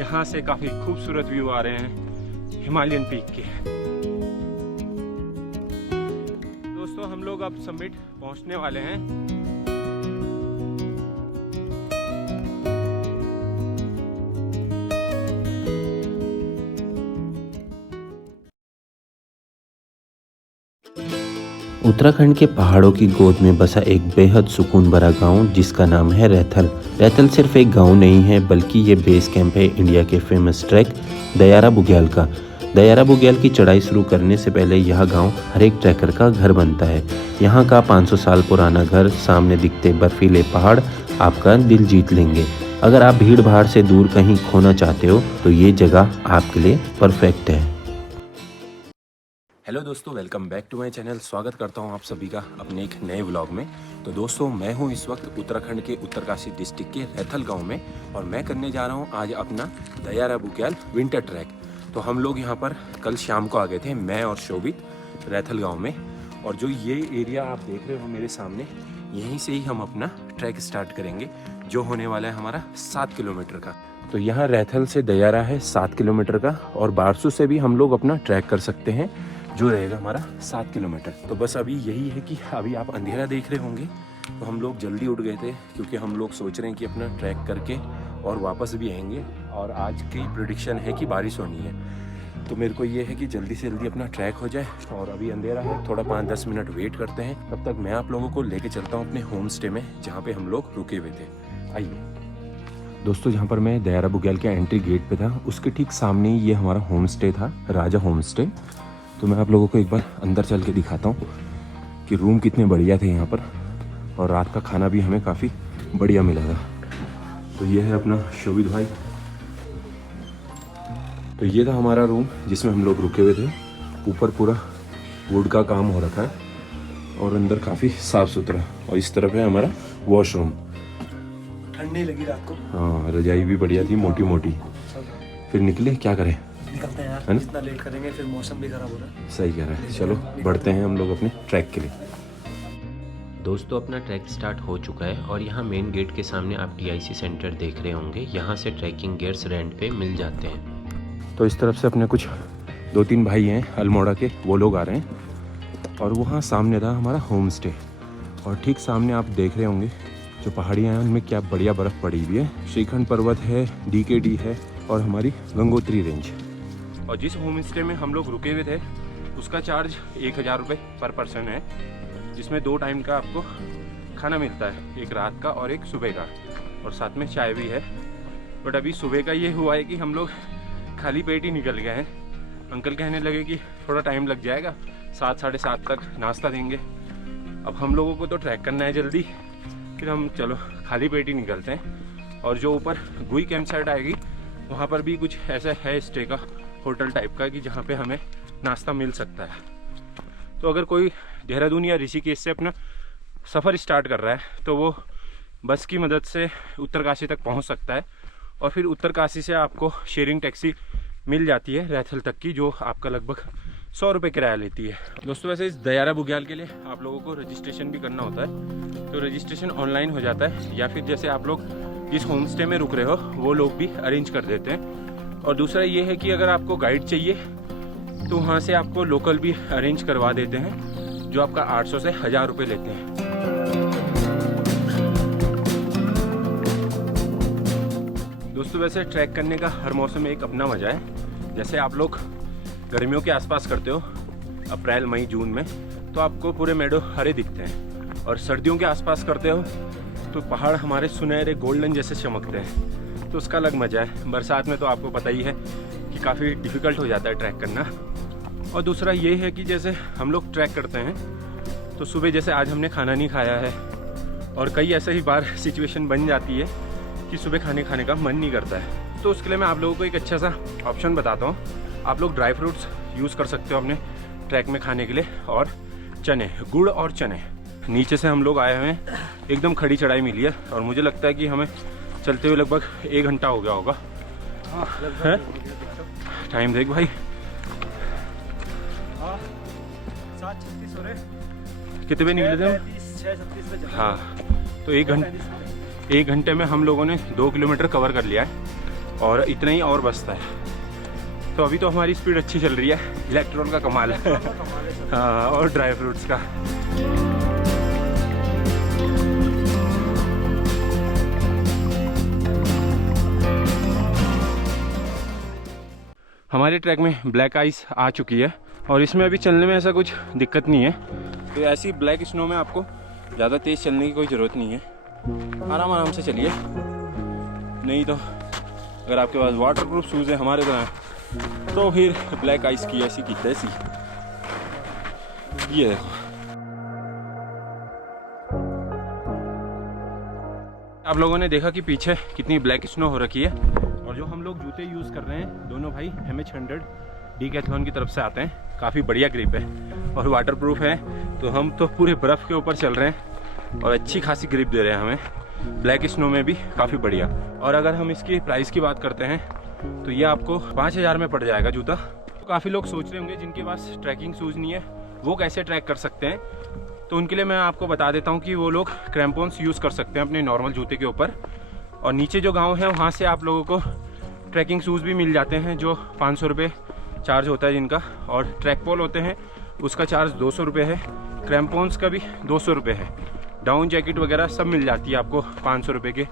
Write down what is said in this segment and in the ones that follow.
यहाँ से काफ़ी खूबसूरत व्यू आ रहे हैं हिमालयन पीक के। दोस्तों हम लोग अब समिट पहुँचने वाले हैं। उत्तराखंड के पहाड़ों की गोद में बसा एक बेहद सुकून भरा गांव जिसका नाम है रैथल। रैथल सिर्फ एक गांव नहीं है बल्कि ये बेस कैंप है इंडिया के फेमस ट्रैक दयारा बुग्याल का। दयारा बुग्याल की चढ़ाई शुरू करने से पहले यह गांव हर एक ट्रैकर का घर बनता है। यहाँ का 500 साल पुराना घर, सामने दिखते बर्फीले पहाड़ आपका दिल जीत लेंगे। अगर आप भीड़ भाड़ से दूर कहीं खोना चाहते हो तो ये जगह आपके लिए परफेक्ट है। हेलो दोस्तों, welcome back to my channel. स्वागत करता हूं आप सभी का अपने एक नए व्लॉग में। तो दोस्तों मैं हूं इस वक्त उत्तराखंड के उत्तरकाशी डिस्ट्रिक्ट के रैथल गांव में और मैं करने जा रहा हूं आज अपना दयारा बुग्याल विंटर ट्रैक। तो हम लोग यहां पर कल शाम को आ गए थे, मैं और शोभित, रैथल गाँव में। और जो ये एरिया आप देख रहे हो मेरे सामने, यहीं से ही हम अपना ट्रैक स्टार्ट करेंगे जो होने वाला है हमारा 7 किलोमीटर का। तो यहाँ रैथल से दयारा है 7 किलोमीटर का और बारसू से भी हम लोग अपना ट्रैक कर सकते हैं जो रहेगा हमारा 7 किलोमीटर। तो बस अभी यही है कि अभी आप अंधेरा देख रहे होंगे, तो हम लोग जल्दी उठ गए थे क्योंकि हम लोग सोच रहे हैं कि अपना ट्रैक करके और वापस भी आएंगे। और आज की प्रेडिक्शन है कि बारिश होनी है, तो मेरे को ये है कि जल्दी से जल्दी अपना ट्रैक हो जाए। और अभी अंधेरा है, थोड़ा 5-10 मिनट वेट करते हैं। तब तक मैं आप लोगों को लेके चलता हूँ अपने होम स्टे में जहाँ पे हम लोग रुके हुए थे। आइए दोस्तों, जहाँ पर मैं दयारा बुग्याल के एंट्री गेट पे था उसके ठीक सामने ही ये हमारा होम स्टे था, राजा होम स्टे। तो मैं आप लोगों को एक बार अंदर चल के दिखाता हूँ कि रूम कितने बढ़िया थे यहाँ पर, और रात का खाना भी हमें काफ़ी बढ़िया मिला था। तो ये है अपना शोभित भाई। तो ये था हमारा रूम जिसमें हम लोग रुके हुए थे। ऊपर पूरा वुड का काम हो रखा है और अंदर काफ़ी साफ़ सुथरा। और इस तरफ है हमारा वॉशरूम। ठंड नहीं लगी रात को? हाँ, रजाई भी बढ़िया थी, मोटी मोटी। फिर निकले, क्या करें, निकलते हैं यार, है ना? इतना लेट करेंगे फिर मौसम भी खराब हो रहा है। सही कह रहे हैं। चलो बढ़ते हैं हम लोग अपने ट्रैक के लिए। दोस्तों अपना ट्रैक स्टार्ट हो चुका है और यहाँ मेन गेट के सामने आप TIC सेंटर देख रहे होंगे। यहाँ से ट्रैकिंग गियर्स रेंट पे मिल जाते हैं। तो इस तरफ से अपने कुछ 2-3 भाई हैं अल्मोड़ा के, वो लोग आ रहे हैं। और वहाँ सामने था हमारा होम स्टे। और ठीक सामने आप देख रहे होंगे जो पहाड़ियाँ हैं उनमें क्या बढ़िया बर्फ़ पड़ी हुई है। श्रीखंड पर्वत है, DKD है और हमारी गंगोत्री रेंज। और जिस होम स्टे में हम लोग रुके हुए थे उसका चार्ज 1000 रुपये पर पर्सन है, जिसमें 2 टाइम का आपको खाना मिलता है, एक रात का और एक सुबह का, और साथ में चाय भी है। बट अभी सुबह का ये हुआ है कि हम लोग खाली पेट ही निकल गए हैं। अंकल कहने लगे कि थोड़ा टाइम लग जाएगा, 7-7:30 तक नाश्ता देंगे। अब हम लोगों को तो ट्रैक करना है जल्दी, फिर हम चलो खाली पेट ही निकलते हैं। और जो ऊपर गुई कैंप साइड आएगी वहाँ पर भी कुछ ऐसा है स्टे का, होटल टाइप का, कि जहाँ पे हमें नाश्ता मिल सकता है। तो अगर कोई देहरादून या ऋषिकेश से अपना सफ़र स्टार्ट कर रहा है तो वो बस की मदद से उत्तरकाशी तक पहुँच सकता है। और फिर उत्तरकाशी से आपको शेयरिंग टैक्सी मिल जाती है रैथल तक की, जो आपका लगभग 100 रुपये किराया लेती है। दोस्तों वैसे इस दयारा बुग्याल के लिए आप लोगों को रजिस्ट्रेशन भी करना होता है। तो रजिस्ट्रेशन ऑनलाइन हो जाता है, या फिर जैसे आप लोग जिस होम स्टे में रुक रहे हो वो लोग भी अरेंज कर देते हैं। और दूसरा ये है कि अगर आपको गाइड चाहिए तो वहाँ से आपको लोकल भी अरेंज करवा देते हैं, जो आपका 800 से 1000 रुपये लेते हैं। दोस्तों वैसे ट्रैक करने का हर मौसम में एक अपना मज़ा है। जैसे आप लोग गर्मियों के आसपास करते हो, अप्रैल, मई, जून में, तो आपको पूरे मेडो हरे दिखते हैं। और सर्दियों के आसपास करते हो तो पहाड़ हमारे सुनहरे गोल्डन जैसे चमकते हैं, तो उसका अलग मज़ा है। बरसात में तो आपको पता ही है कि काफ़ी डिफ़िकल्ट हो जाता है ट्रैक करना। और दूसरा ये है कि जैसे हम लोग ट्रैक करते हैं तो सुबह जैसे आज हमने खाना नहीं खाया है, और कई ऐसे ही बार सिचुएशन बन जाती है कि सुबह खाने का मन नहीं करता है। तो उसके लिए मैं आप लोगों को एक अच्छा सा ऑप्शन बताता हूँ। आप लोग ड्राई फ्रूट्स यूज़ कर सकते हो अपने ट्रैक में खाने के लिए, और चने, गुड़ और चने। नीचे से हम लोग आए हुए हैं, एकदम खड़ी चढ़ाई मिली है और मुझे लगता है कि हमें चलते हुए लगभग 1 घंटा हो गया होगा। हाँ, टाइम देख भाई, 7:36 हो रहे। कितने पे निकले थे? 6:36 पे। हाँ, तो 1 घंटे में हम लोगों ने 2 किलोमीटर कवर कर लिया है। और इतना ही और बचता है। तो अभी तो हमारी स्पीड अच्छी चल रही है, इलेक्ट्रॉन का कमाल है। हाँ, और ड्राई फ्रूट्स का। हमारे ट्रैक में ब्लैक आइस आ चुकी है और इसमें अभी चलने में ऐसा कुछ दिक्कत नहीं है। तो ऐसी ब्लैक स्नो में आपको ज़्यादा तेज़ चलने की कोई ज़रूरत नहीं है, आराम आराम से चलिए। नहीं तो अगर आपके पास वाटरप्रूफ शूज़ है हमारे तरह, तो फिर ब्लैक आइस की ऐसी की तैसी। ये देखो, आप लोगों ने देखा कि पीछे कितनी ब्लैक स्नो हो रखी है। और जो हम लोग जूते यूज़ कर रहे हैं दोनों भाई MH100 डीकैथलॉन की तरफ से आते हैं, काफ़ी बढ़िया ग्रिप है और वाटरप्रूफ है। तो हम तो पूरे बर्फ़ के ऊपर चल रहे हैं और अच्छी खासी ग्रिप दे रहे हैं हमें, ब्लैक स्नो में भी काफ़ी बढ़िया। और अगर हम इसकी प्राइस की बात करते हैं तो ये आपको 5000 में पड़ जाएगा जूता। तो काफ़ी लोग सोच रहे होंगे जिनके पास ट्रैकिंग शूज़ नहीं है वो कैसे ट्रैक कर सकते हैं। तो उनके लिए मैं आपको बता देता हूँ कि वो लोग क्रैम्पॉन्स यूज़ कर सकते हैं अपने नॉर्मल जूते के ऊपर। और नीचे जो गांव है वहाँ से आप लोगों को ट्रैकिंग शूज़ भी मिल जाते हैं जो 500 रुपये चार्ज होता है जिनका। और ट्रैक पोल होते हैं उसका चार्ज 200 रुपये है, क्रैम्पॉन्स का भी 200 रुपये है। डाउन जैकेट वगैरह सब मिल जाती है आपको 500 रुपये के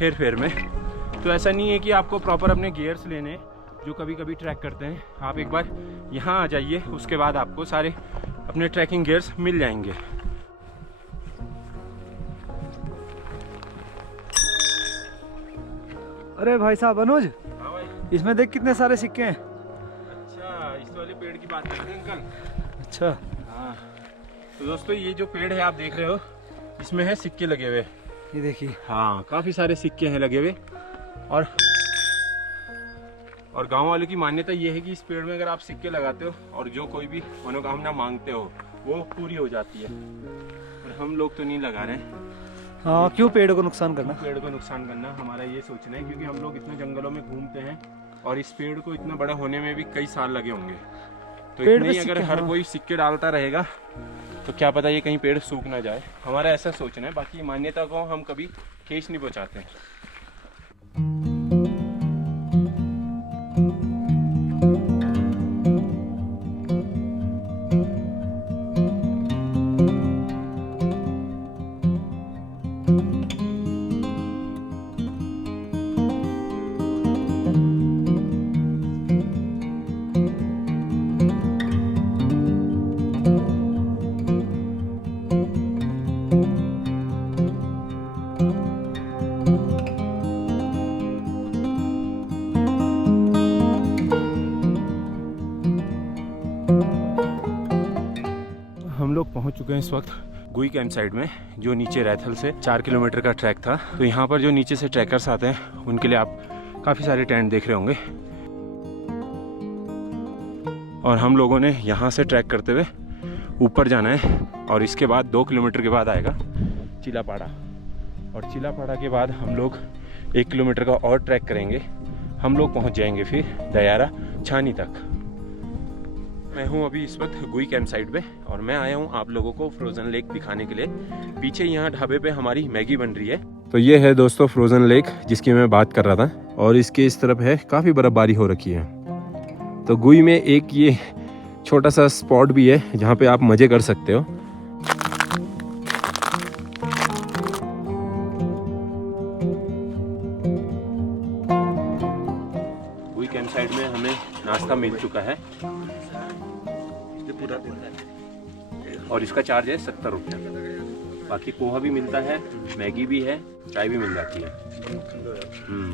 हेर फेर में। तो ऐसा नहीं है कि आपको प्रॉपर अपने गियर्स लेने जो कभी कभी ट्रैक करते हैं। आप एक बार यहाँ आ जाइए, उसके बाद आपको सारे अपने ट्रैकिंग गियर्स मिल जाएंगे। अरे भाई साहब अनुज, हाँ भाई। इसमें देख कितने सारे सिक्के हैं। अच्छा, इस वाले पेड़ की बात करते हैं अंकल। अच्छा हाँ, तो दोस्तों ये जो पेड़ है आप देख रहे हो, इसमें है सिक्के लगे हुए। ये देखिए। हाँ, काफ़ी सारे सिक्के हैं लगे हुए। और गांव वालों की मान्यता ये है कि इस पेड़ में अगर आप सिक्के लगाते हो और जो कोई भी मनोकामना मांगते हो वो पूरी हो जाती है। और हम लोग तो नहीं लगा रहे हैं। हाँ, क्यों पेड़ को नुकसान करना। पेड़ को नुकसान करना हमारा ये सोचना है, क्योंकि हम लोग इतने जंगलों में घूमते हैं और इस पेड़ को इतना बड़ा होने में भी कई साल लगे होंगे। तो पेड़ इतने ही पे अगर सिक्के, हर हाँ। कोई सिक्के डालता रहेगा तो क्या पता ये कहीं पेड़ सूख ना जाए। हमारा ऐसा सोचना है, बाकी मान्यता को हम कभी ठेस नहीं पहुँचाते हैं। हम लोग पहुंच चुके हैं इस वक्त गुई कैंप साइड में, जो नीचे रैथल से 4 किलोमीटर का ट्रैक था। तो यहाँ पर जो नीचे से ट्रैकर्स आते हैं उनके लिए आप काफ़ी सारे टेंट देख रहे होंगे। और हम लोगों ने यहाँ से ट्रैक करते हुए ऊपर जाना है और इसके बाद 2 किलोमीटर के बाद आएगा चिलापाड़ा। और चिलापाड़ा के बाद हम लोग 1 किलोमीटर का और ट्रैक करेंगे। हम लोग पहुँच जाएंगे फिर दयारा छानी तक। मैं हूँ अभी इस वक्त गुई कैंप साइड पे और मैं आया हूँ आप लोगों को फ्रोज़न लेक दिखाने के लिए। पीछे यहाँ ढाबे पे हमारी मैगी बन रही है। तो ये है दोस्तों फ्रोज़न लेक जिसकी मैं बात कर रहा था। और इसके इस तरफ है काफ़ी बर्फबारी हो रखी है। तो गुई में एक ये छोटा सा स्पॉट भी है जहाँ पे आप मज़े कर सकते हो। गुई कैंप साइड में हमें नाश्ता मिल चुका है और इसका चार्ज है 70 रुपये। बाकी पोहा भी मिलता है, मैगी भी है, चाय भी मिल जाती है,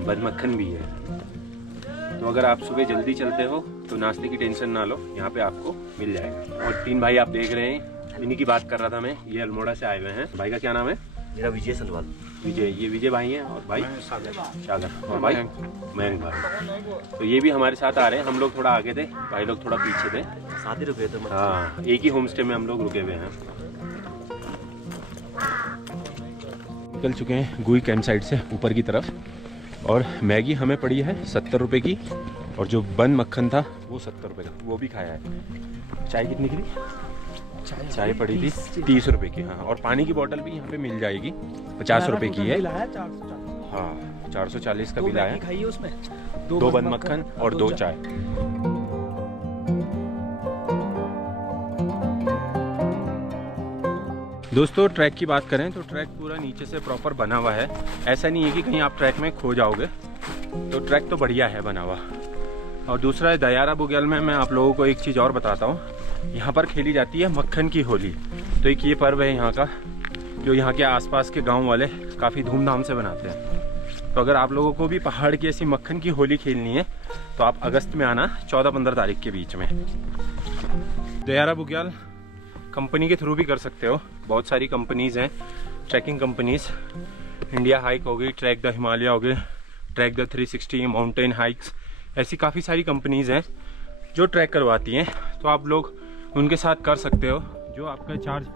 बद मक्खन भी है। तो अगर आप सुबह जल्दी चलते हो तो नाश्ते की टेंशन ना लो, यहाँ पे आपको मिल जाएगा। और 3 भाई आप देख रहे हैं, इन्हीं की बात कर रहा था मैं। ये अल्मोड़ा से आए हुए हैं। भाई का क्या नाम है? मेरा विजय सलवाल। विजय, ये विजय भाई हैं। और भाई सागर। और भाई मयंक भाई। तो ये भी हमारे साथ आ रहे हैं। हम लोग थोड़ा आगे थे, भाई लोग थोड़ा पीछे थे। साथ ही रुके थे। हाँ, एक ही होम स्टे में हम लोग रुके हुए हैं। निकल चुके हैं गुई कैंप साइड से ऊपर की तरफ। और मैगी हमें पड़ी है 70 रुपये की और जो बन मक्खन था वो 70 रुपये का, वो भी खाया है। चाय कितनी की थी? चाय पड़ी थी 30 रुपये की। हाँ, और पानी की बोतल भी यहाँ पे मिल जाएगी, 50 रुपये की है। हाँ, 440 का दो बिल आया। मैगी खाई है उसमें, 2 बंद मक्खन और 2 चाय। दोस्तों ट्रैक की बात करें तो ट्रैक पूरा नीचे से प्रॉपर बना हुआ है। ऐसा नहीं है कि कहीं आप ट्रैक में खो जाओगे, तो ट्रैक तो बढ़िया है बना हुआ। और दूसरा है दयारा बुग्याल में मैं आप लोगों को एक चीज़ और बताता हूँ। यहाँ पर खेली जाती है मक्खन की होली। तो एक ये पर्व है यहाँ का, जो यहाँ के आसपास के गांव वाले काफ़ी धूमधाम से बनाते हैं। तो अगर आप लोगों को भी पहाड़ की ऐसी मक्खन की होली खेलनी है तो आप अगस्त में आना, 14-15 तारीख के बीच में। दयारा बुग्याल कंपनी के थ्रू भी कर सकते हो। बहुत सारी कंपनीज़ हैं, ट्रैकिंग कंपनीज़। इंडिया हाइक हो गई, ट्रैक द हिमालय हो गए, ट्रैक द 360, माउंटेन हाइक्स, ऐसी काफ़ी सारी कंपनीज़ हैं जो ट्रैक करवाती हैं। तो आप लोग उनके साथ कर सकते हो, जो आपका चार्ज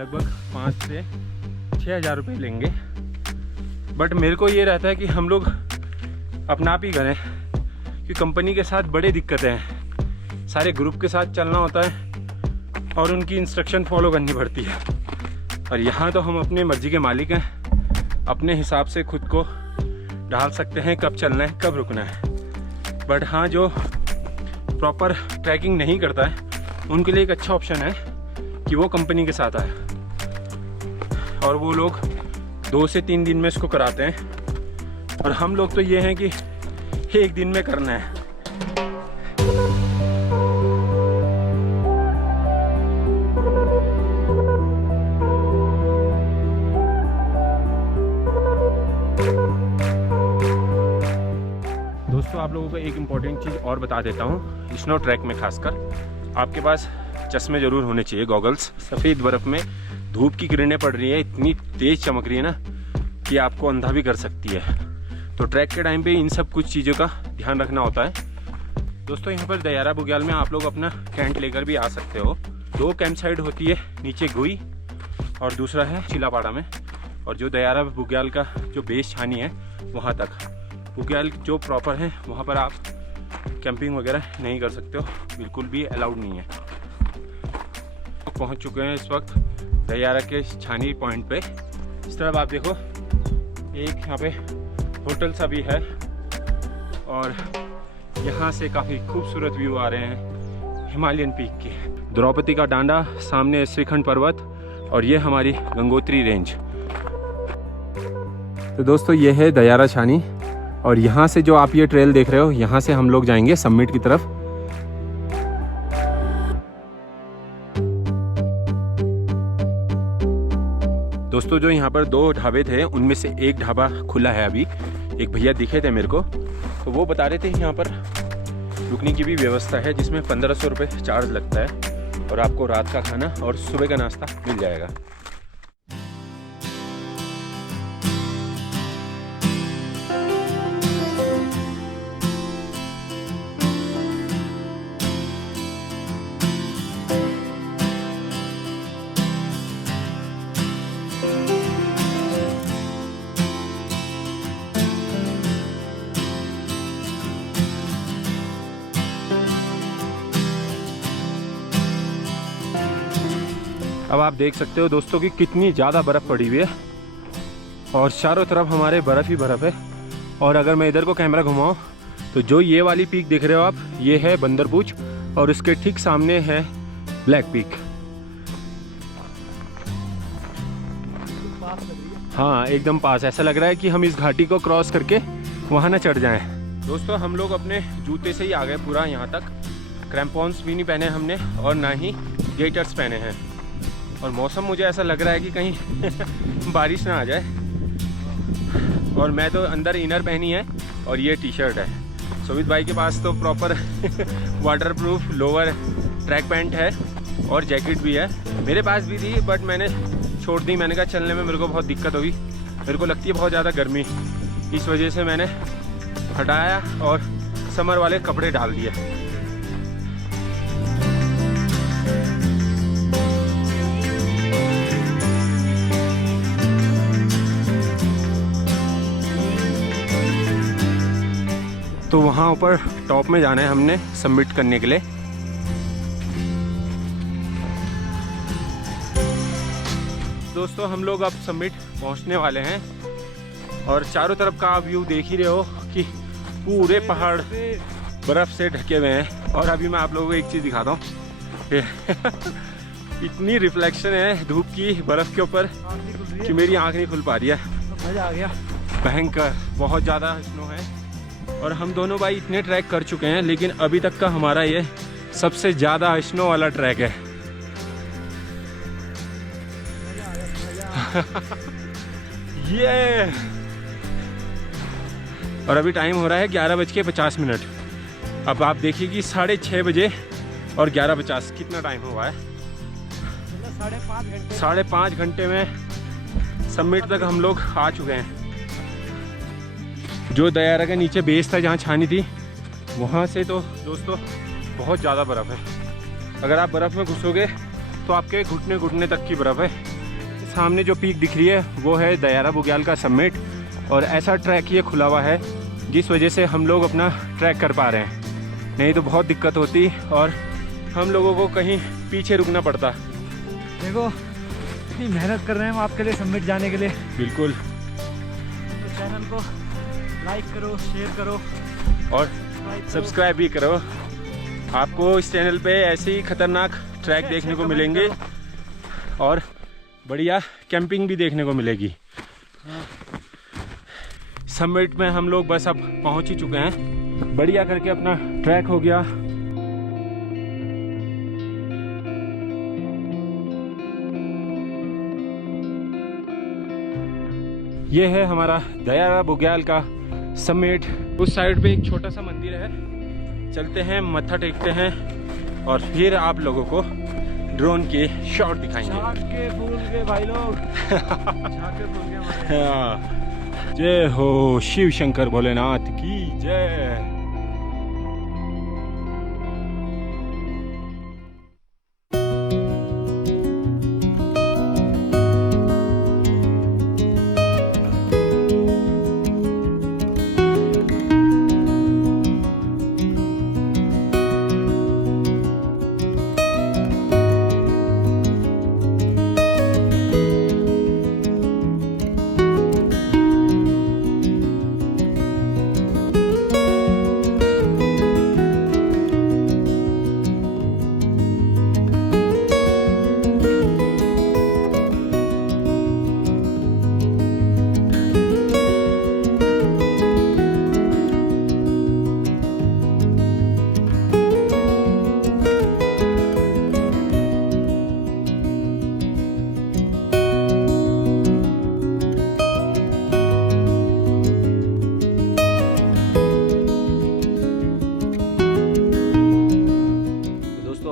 लगभग 5 से 6 हज़ार रुपये लेंगे। बट मेरे को ये रहता है कि हम लोग अपना आप ही करें, क्योंकि कंपनी के साथ बड़ी दिक्कतें हैं। सारे ग्रुप के साथ चलना होता है और उनकी इंस्ट्रक्शन फॉलो करनी पड़ती है। और यहाँ तो हम अपनी मर्जी के मालिक हैं, अपने हिसाब से खुद को ढाल सकते हैं कब चलना है कब रुकना है। बट हाँ, जो प्रॉपर ट्रैकिंग नहीं करता है उनके लिए एक अच्छा ऑप्शन है कि वो कंपनी के साथ आए, और वो लोग 2 से 3 दिन में इसको कराते हैं। और हम लोग तो ये हैं कि 1 दिन में करना है। दोस्तों आप लोगों को एक इम्पॉर्टेंट चीज़ और बता देता हूँ। स्नो ट्रैक में खासकर आपके पास चश्मे ज़रूर होने चाहिए, गॉगल्स। सफ़ेद बर्फ़ में धूप की किरणें पड़ रही है, इतनी तेज़ चमक रही है ना कि आपको अंधा भी कर सकती है। तो ट्रैक के टाइम पे इन सब कुछ चीज़ों का ध्यान रखना होता है। दोस्तों यहाँ पर दयारा बुग्याल में आप लोग अपना टेंट लेकर भी आ सकते हो। 2 कैंप साइट होती है, नीचे गुई और दूसरा है चिलापाड़ा में। और जो दयारा बुग्याल का जो बेस छानी है वहाँ तक, बुग्याल जो प्रॉपर है वहाँ पर आप कैंपिंग वगैरह नहीं कर सकते हो, बिल्कुल भी अलाउड नहीं है। पहुँच चुके हैं इस वक्त दयारा के छानी पॉइंट पे। इस तरफ आप देखो, एक यहाँ पे होटल सा भी है और यहाँ से काफ़ी खूबसूरत व्यू आ रहे हैं हिमालयन पीक के। द्रौपदी का डांडा, सामने श्रीखंड पर्वत और ये हमारी गंगोत्री रेंज। तो दोस्तों ये है दयारा छानी, और यहाँ से जो आप ये ट्रेल देख रहे हो, यहाँ से हम लोग जाएंगे समिट की तरफ। दोस्तों जो यहाँ पर 2 ढाबे थे उनमें से एक ढाबा खुला है अभी। एक भैया दिखे थे मेरे को, तो वो बता रहे थे यहाँ पर रुकने की भी व्यवस्था है, जिसमें 1500 रुपये चार्ज लगता है और आपको रात का खाना और सुबह का नाश्ता मिल जाएगा। अब आप देख सकते हो दोस्तों कि कितनी ज़्यादा बर्फ़ पड़ी हुई है और चारों तरफ हमारे बर्फ़ ही बर्फ़ है। और अगर मैं इधर को कैमरा घुमाऊँ तो जो ये वाली पीक देख रहे हो आप, ये है बंदरपूछ और उसके ठीक सामने है ब्लैक पीक। हाँ एकदम पास, ऐसा लग रहा है कि हम इस घाटी को क्रॉस करके वहाँ ना चढ़ जाएं। दोस्तों हम लोग अपने जूते से ही आ गए पूरा यहाँ तक। क्रैम्पॉन्स भी नहीं पहने हमने और ना ही गेटर्स पहने हैं। और मौसम मुझे ऐसा लग रहा है कि कहीं बारिश ना आ जाए। और मैं तो अंदर इनर पहनी है और ये टी शर्ट है। सुमित भाई के पास तो proper waterproof lower track pant है और जैकेट भी है। मेरे पास भी थी बट मैंने छोड़ दी। मैंने कहा चलने में मेरे को बहुत दिक्कत होगी, मेरे को लगती है बहुत ज़्यादा गर्मी, इस वजह से मैंने हटाया और समर वाले कपड़े डाल दिए। तो वहाँ ऊपर टॉप में जाना है हमने सबमिट करने के लिए। दोस्तों हम लोग अब सबमिट पहुँचने वाले हैं। और चारों तरफ का आप व्यू देख ही रहे हो कि पूरे पहाड़ बर्फ़ से ढके हुए हैं। और अभी मैं आप लोगों को एक चीज़ दिखाता हूँ इतनी रिफ्लेक्शन है धूप की बर्फ़ के ऊपर कि मेरी आँख नहीं खुल पा रही है। मज़ा आ गया। भयंकर, बहुत ज़्यादा स्नो है। और हम दोनों भाई इतने ट्रैक कर चुके हैं, लेकिन अभी तक का हमारा ये सबसे ज़्यादा स्नो वाला ट्रैक है। ये और अभी टाइम हो रहा है 11:50। अब आप देखिए कि 6:30 बजे और 11:50 कितना टाइम हुआ है। 5.5 घंटे में समिट तक हम लोग आ चुके हैं। जो दयारा के नीचे बेस था जहाँ छानी थी, वहाँ से तो दोस्तों बहुत ज़्यादा बर्फ़ है। अगर आप बर्फ़ में घुसोगे तो आपके घुटने घुटने तक की बर्फ़ है। सामने जो पीक दिख रही है वो है दयारा बुग्याल का समिट। और ऐसा ट्रैक ये खुला हुआ है जिस वजह से हम लोग अपना ट्रैक कर पा रहे हैं, नहीं तो बहुत दिक्कत होती और हम लोगों को कहीं पीछे रुकना पड़ता। देखो इतनी मेहनत कर रहे हैं हम आपके लिए समिट जाने के लिए। बिल्कुल। तो चैनल को लाइक करो, शेयर करो और सब्सक्राइब भी करो। आपको इस चैनल पे ऐसे ही खतरनाक ट्रैक देखने को मिलेंगे और बढ़िया कैंपिंग भी देखने को मिलेगी। समिट में हम लोग बस अब पहुंच ही चुके हैं। बढ़िया करके अपना ट्रैक हो गया। ये है हमारा दयारा बुग्याल का समिट। उस साइड पे एक छोटा सा मंदिर है, चलते हैं मत्था टेकते हैं और फिर आप लोगों को ड्रोन के शॉट दिखाएंगे। के फूल के भाई लोग के फूल के हाँ। जय हो शिव शंकर भोलेनाथ की जय।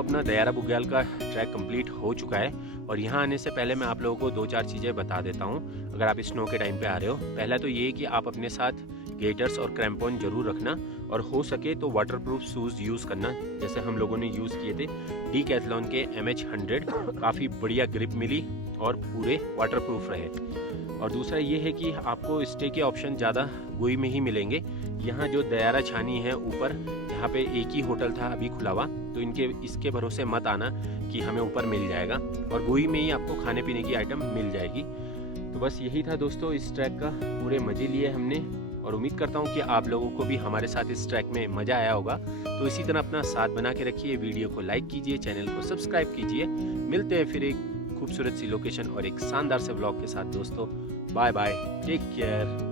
अपना दयारा बुग्याल का ट्रैक कंप्लीट हो चुका है। और यहाँ आने से पहले मैं आप लोगों को 2-4 चीज़ें बता देता हूँ अगर आप स्नो के टाइम पे आ रहे हो। पहला तो ये कि आप अपने साथ गेटर्स और क्रैम्पॉन जरूर रखना और हो सके तो वाटरप्रूफ शूज़ यूज़ करना, जैसे हम लोगों ने यूज़ किए थे डीकैथलॉन के MH100। काफ़ी बढ़िया ग्रिप मिली और पूरे वाटरप्रूफ रहे। और दूसरा ये है कि आपको स्टे के ऑप्शन ज़्यादा गोई में ही मिलेंगे। यहाँ जो दयारा छानी है ऊपर, यहाँ पे एक ही होटल था अभी खुला हुआ, तो इसके भरोसे मत आना कि हमें ऊपर मिल जाएगा, और गोई में ही आपको खाने पीने की आइटम मिल जाएगी। तो बस यही था दोस्तों, इस ट्रैक का पूरे मज़े लिए हमने और उम्मीद करता हूँ कि आप लोगों को भी हमारे साथ इस ट्रैक में मज़ा आया होगा। तो इसी तरह अपना साथ बना के रखिए, वीडियो को लाइक कीजिए, चैनल को सब्सक्राइब कीजिए। मिलते हैं फिर एक खूबसूरत सी लोकेशन और एक शानदार से व्लॉग के साथ दोस्तों। Bye bye, take care.